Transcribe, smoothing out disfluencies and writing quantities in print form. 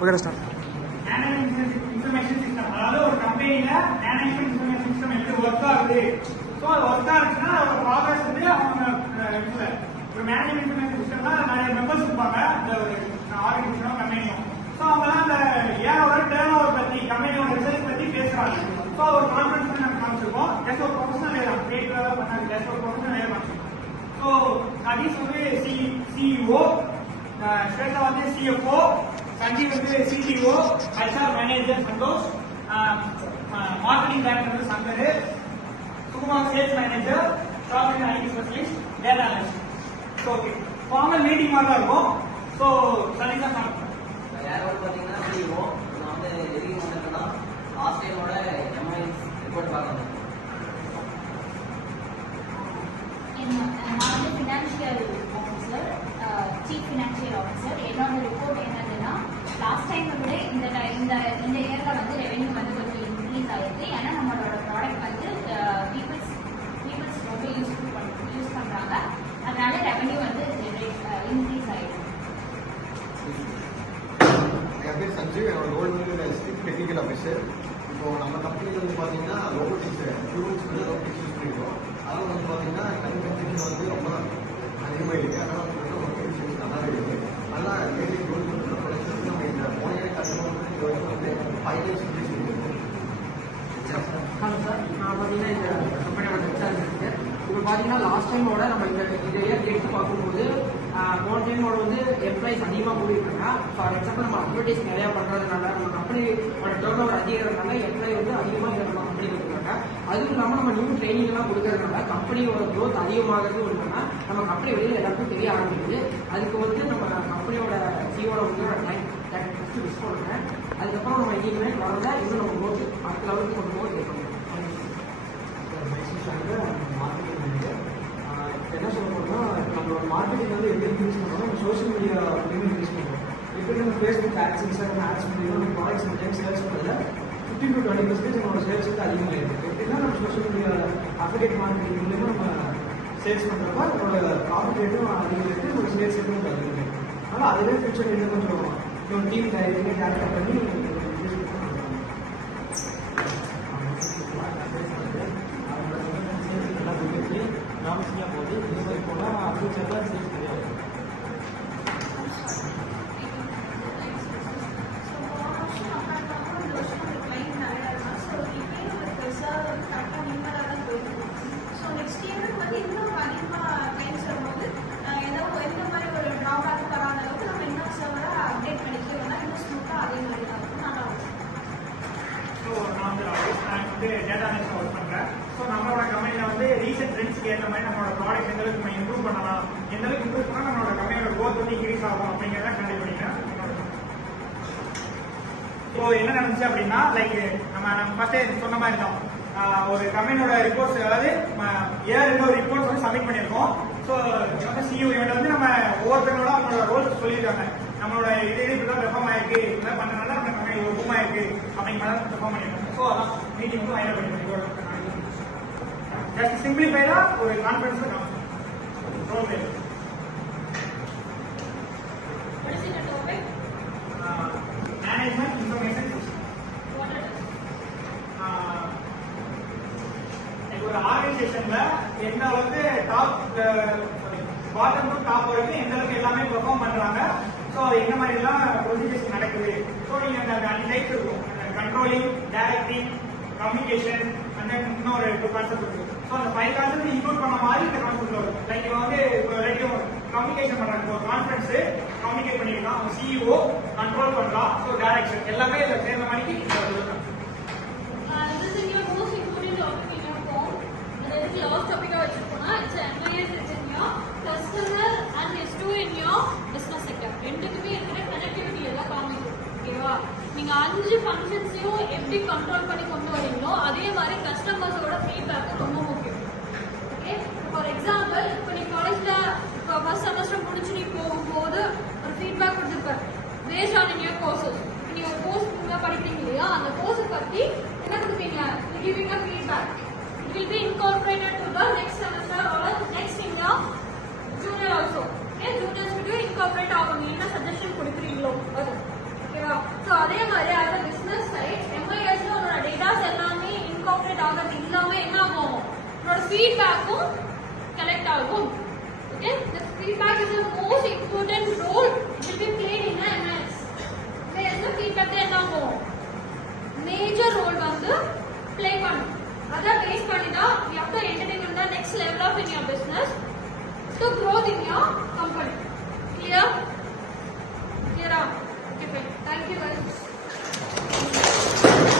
Okay start. Information system, அதாவது ஒரு கம்பெனியில மேனேஜ்மெண்ட் இன்ஃபர்மேஷன் சிஸ்டம் எப்படி ஒர்க் ஆகுது. ஸோ அது ஒர்க் ஆகுதுன்னா அதோட ப்ராசஸ் வந்து அவங்க ஒரு மேனேஜ்மெண்ட் இன்ஃபர்மேஷன் சிஸ்டம்னா நிறைய மெம்பர்ஸ் இருப்பாங்க அந்த ஒரு ஆர்கனைசேஷனும் கம்பெனியும். ஸோ அவங்கலாம் அந்த ஏரோட டேர்ன் ஓவர் பத்தி கம்பெனியோட ரிசல்ட் பத்தி பேசுறாங்க. ஸோ ஒரு கான்ஃபரன்ஸ் நம்ம காமிச்சிருக்கோம். ஜஸ்ட் ஒரு ப்ரொஃபஷனல் ஏரியா பேப்பர் பண்ணாங்க, ஜஸ்ட் ஒரு ப்ரொஃபஷனல் ஏரியா காமிச்சிருக்கோம். ஸோ சதீஷ் வந்து சிஇஓ, ஸ்வேதா வந்து சிஎஃப்ஓ, சஞ்சீவ் வந்து CTO, HR manager Santhosh, marketing director வந்து Shankar, Sukumar sales manager, software IT specialist, data analyst. So okay, formal meeting மாதிரி தான் இருக்கும். ஸோ சதீஷா ஸ்டார்ட். யாரோட பார்த்தீங்கன்னா சிஇஓ நான் வந்து எதுக்கு வந்திருக்கேன்னா லாஸ்ட் டைமோட MI ரிப்போர்ட் பார்க்கணும். நான் வந்து financial officer, chief financial officer. என்னோட ரிப்போர்ட் என்னதுன்னா லாஸ்ட் டைமை விட இந்த இயர்ல வந்து ரெவென்யூ வந்து கொஞ்சம் இன்க்ரீஸ் ஆயிருக்கு. ஏன்னா நம்மளோட ப்ராடக்ட் வந்து பீப்புள்ஸ் ரொம்ப யூஸ் பண்றாங்க. அதனால ரெவென்யூ வந்து இன்க்ரீஸ் ஆயிருக்கு. என் பேர் சஞ்சீவ், என்னோட ரோல் வந்து சீஃப் டெக்னிக்கல் ஆஃபீஸர். இப்போ நம்ம கம்பெனியில் வந்து பார்த்தீங்கன்னா ரோபோட்டிக்ஸ் ஹியூமன்ஸ் வந்து ரோபோட்டிக்ஸ் யூஸ் பண்ணிக்கிறோம். அதெல்லாம் வந்து பார்த்தீங்கன்னா கன்செப்ஷன் வந்து ரொம்ப அதிகமாக இருக்குது. அதனால் வந்து ஒர்க் எஃபிஷியன்சி நல்லாவே இருக்குது. நல்லா பேசிக் ரோல் பண்ணுற ப்ரொடக்ஷன் நம்ம இந்த போன கஸ்டமர் வந்து இது வரைக்கும் வந்து 5 டைம்ஸ் இன்க்ரீஸ் இருக்குது. ஹலோ சார், நான் பார்த்தீங்கன்னா இந்த கம்பெனியோட ஹெச்ஆர் இருக்கு. இப்போ பார்த்தீங்கன்னா லாஸ்ட் டைமோட நம்ம இந்த இயர் எடுத்து பார்க்கும்போது போன டைமோட வந்து எம்ப்ளாயிஸ் அதிகமாக கூடியிருக்காங்க. ஃபார் எக்ஸாம்பிள் நம்ம அட்வர்டைஸ் நிறையா பண்ணுறதுனால நம்ம கம்பெனியோட டர்ன் ஓவர் அதிகறதுனால எம்ப்ளாயி வந்து அதிகமாக நம்ம கம்பெனியில் இருக்காங்க. அதுவும் இல்லாமல் நம்ம நியூ ட்ரைனிங்லாம் கொடுக்கறதுனால கம்பெனியோட க்ரோத் அதிகமாகிறது ஒன்றுனா நம்ம கம்பெனி வெளியில் எல்லாருக்கும் தெரிய ஆரம்பிக்குது. அதுக்கு வந்து நம்ம கம்பெனியோட சிஓட வந்து ஃபஸ்ட்டு மிஸ் பண்ணுறேன். அதுக்கப்புறம் நம்ம இனிமே வரதா இன்னும் நம்ம க்ரோத் அடுத்த லெவலுக்கு கொண்டு போக கேட்கணும். Marketing manager. என்ன சொல்ல போகிறோம்னா நம்மளோட மார்க்கெட்டிங் வந்து எப்படி யூஸ் பண்ணுறோம், நம்ம சோஷியல் மீடியா அப்படின்னு யூஸ் பண்ணுறோம். எப்படி நம்ம ஃபேஸ்புக் ஆட்ஸ், இன்ஸ்டாகிராம் ஆட்ஸ் மூலியமாக நம்ம ப்ராடக்ட்ஸ் நம்ம டைம் சேல்ஸ் பண்ணுறதுல 15 to 20% நம்மளோட சேல்ஸ் வந்து அதிகமாக இருக்குது. எப்படின்னா நம்ம சோஷியல் மீடியா அஃபிலியேட் மார்க்கெட்டிங் மூலியமாக நம்ம சேல்ஸ் பண்ணுறப்ப நம்மளோட ப்ராஃபிட் ரேட்டும் அதிகரிக்கு, நம்மளோட சேல்ஸ் ரேட்டும் அதிகரிக்கும். அதனால் அதுவே ஃபியூச்சர் இன்னும் கொஞ்சம் டீம் டைரக்டாக டேரக்டாக பண்ணி நாமசியாக போகுது. இந்த மாதிரி போனால் ஃபியூச்சரில் சேல்ஸ் கிடையாது. டேட்டா அனலிஸ்ட் ஒர்க் பண்றேன். ஸோ நம்மளோட கம்பெனியில் வந்து ரீசெண்ட் ட்ரெண்ட்ஸ்க்கு ஏற்ற மாதிரி நம்மளோட ப்ராடக்ட் எந்த அளவுக்கு நம்ம இம்ப்ரூவ் பண்ணலாம், எந்த அளவுக்கு இம்ப்ரூவ் பண்ணால் நம்மளோட கம்பெனியோட க்ரோத் வந்து இன்க்ரீஸ் ஆகும் அப்படிங்கிறத கண்டிப்பாக பண்ணிக்கிறேன். ஸோ என்ன நடந்துச்சு அப்படின்னா லைக் நம்ம ஃபர்ஸ்டே சொன்ன மாதிரி தான் ஒரு கம்பெனியோட ரிப்போர்ட்ஸ், அதாவது ஒரு ரிப்போர்ட்ஸ் வந்து சப்மிட் பண்ணியிருக்கோம். ஸோ சிஇஓ இவங்க வந்து நம்ம ஒவ்வொருத்தரோட அவங்களோட ரோல்ஸ் சொல்லியிருக்காங்க. நம்மளோட இது இப்படிதான் பெர்ஃபார்ம் ஆயிருக்கு, இதெல்லாம் பண்ணனால நம்ம கம்பெனி ஒரு பூம் ஆயிருக்கு அப்படிங்கிற மாதிரி பெர்ஃபார்ம் பண்ணியிருக்கோம். ஸோ அதான் மீட்டிங் வந்து ஹைலைட் பண்ணிருக்கோம். ஜஸ்ட் சிம்பிளிஃபைடா ஒரு கான்ஃபிடன்ஸ் ரோல் பேர். Management information system. ஒரு ஆர்கனைசேஷன்ல எந்த அளவுக்கு பாட்டம் டு டாப் வரைக்கும் எந்த அளவுக்கு எல்லாமே பெர்ஃபார்ம் பண்றாங்க, ஸோ என்ன மாதிரி எல்லாம் ப்ரொசீஜர்ஸ் நடக்குது. ஸோ நீங்க அந்த டைப் இருக்கும், கண்ட்ரோலிங், டைரக்டிங், கம்யூனிகேஷன், அந்த இன்னொரு 2 கான்செப்ட் இருக்கு. ஸோ அந்த 5 கான்செப்ட் இன்க்ளூட் பண்ண மாதிரி இந்த கான்செப்ட் வரும். லைக் இவன் வந்து ரெண்டும் கம்யூனிகேஷன் பண்றாங்க, ஒரு கான்ஃபரன்ஸ் கம்யூனிகேட் பண்ணிருக்கான், அவன் சிஇஓ கண்ட்ரோல் பண்றான். ஸோ டைரக்ஷன் எல்லாமே இதில் சேர்ந்த மாதிரி last topic வச்சிருக்கோம்னா it's MIS is in your customer and S2 in your business sector. ரெண்டுக்குமே இருக்கிற கனெக்டிவிட்டி எல்லாம் காமிக்கும். ஓகேவா? நீங்க 5 ஃபங்க்ஷன்ஸையும் எப்படி கண்ட்ரோல் பண்ணி கொண்டு வரீங்களோ அதே மாதிரி கஸ்டமர்ஸோட ஃபீட்பேக் ரொம்ப முக்கியம். ஓகே, ஃபார் எக்ஸாம்பிள் இப்போ நீ காலேஜ்ல இப்போ ஃபர்ஸ்ட் செமஸ்டர் முடிச்சு நீ போகும்போது ஒரு ஃபீட்பேக் கொடுத்துருப்ப based on in your courses. நீ ஒரு கோர்ஸ் படிக்கிறீங்க இல்லையா, அந்த கோர்ஸை பற்றி என்ன கொடுப்பீங்க? Giving a feedback. Will be incorporated to the next semester or next in the junior also. Okay, juniors will incorporate ஆகும். என்ன சஜஷன் கொடுக்குறீங்களோ அது. ஓகேவா? அதே மாதிரி அது பிசினஸ் சைட் எம்ஐஎஸ்ல உன்னோட டேட்டாஸ் எல்லாமே இன்கார்பரேட் ஆகிறது இல்லாம என்ன ஆகும், உன்னோட ஃபீட்பேக்கும் கலெக்ட் ஆகும். Okay, the feedback is the most important role it will be played in a MIS. இந்த feedback என்ன ஆகும், மேஜர் ரோல் வந்து ப்ளே பண்ணும். அதை பேஸ் பண்ணி தான் you have to enter into the next level of in your business.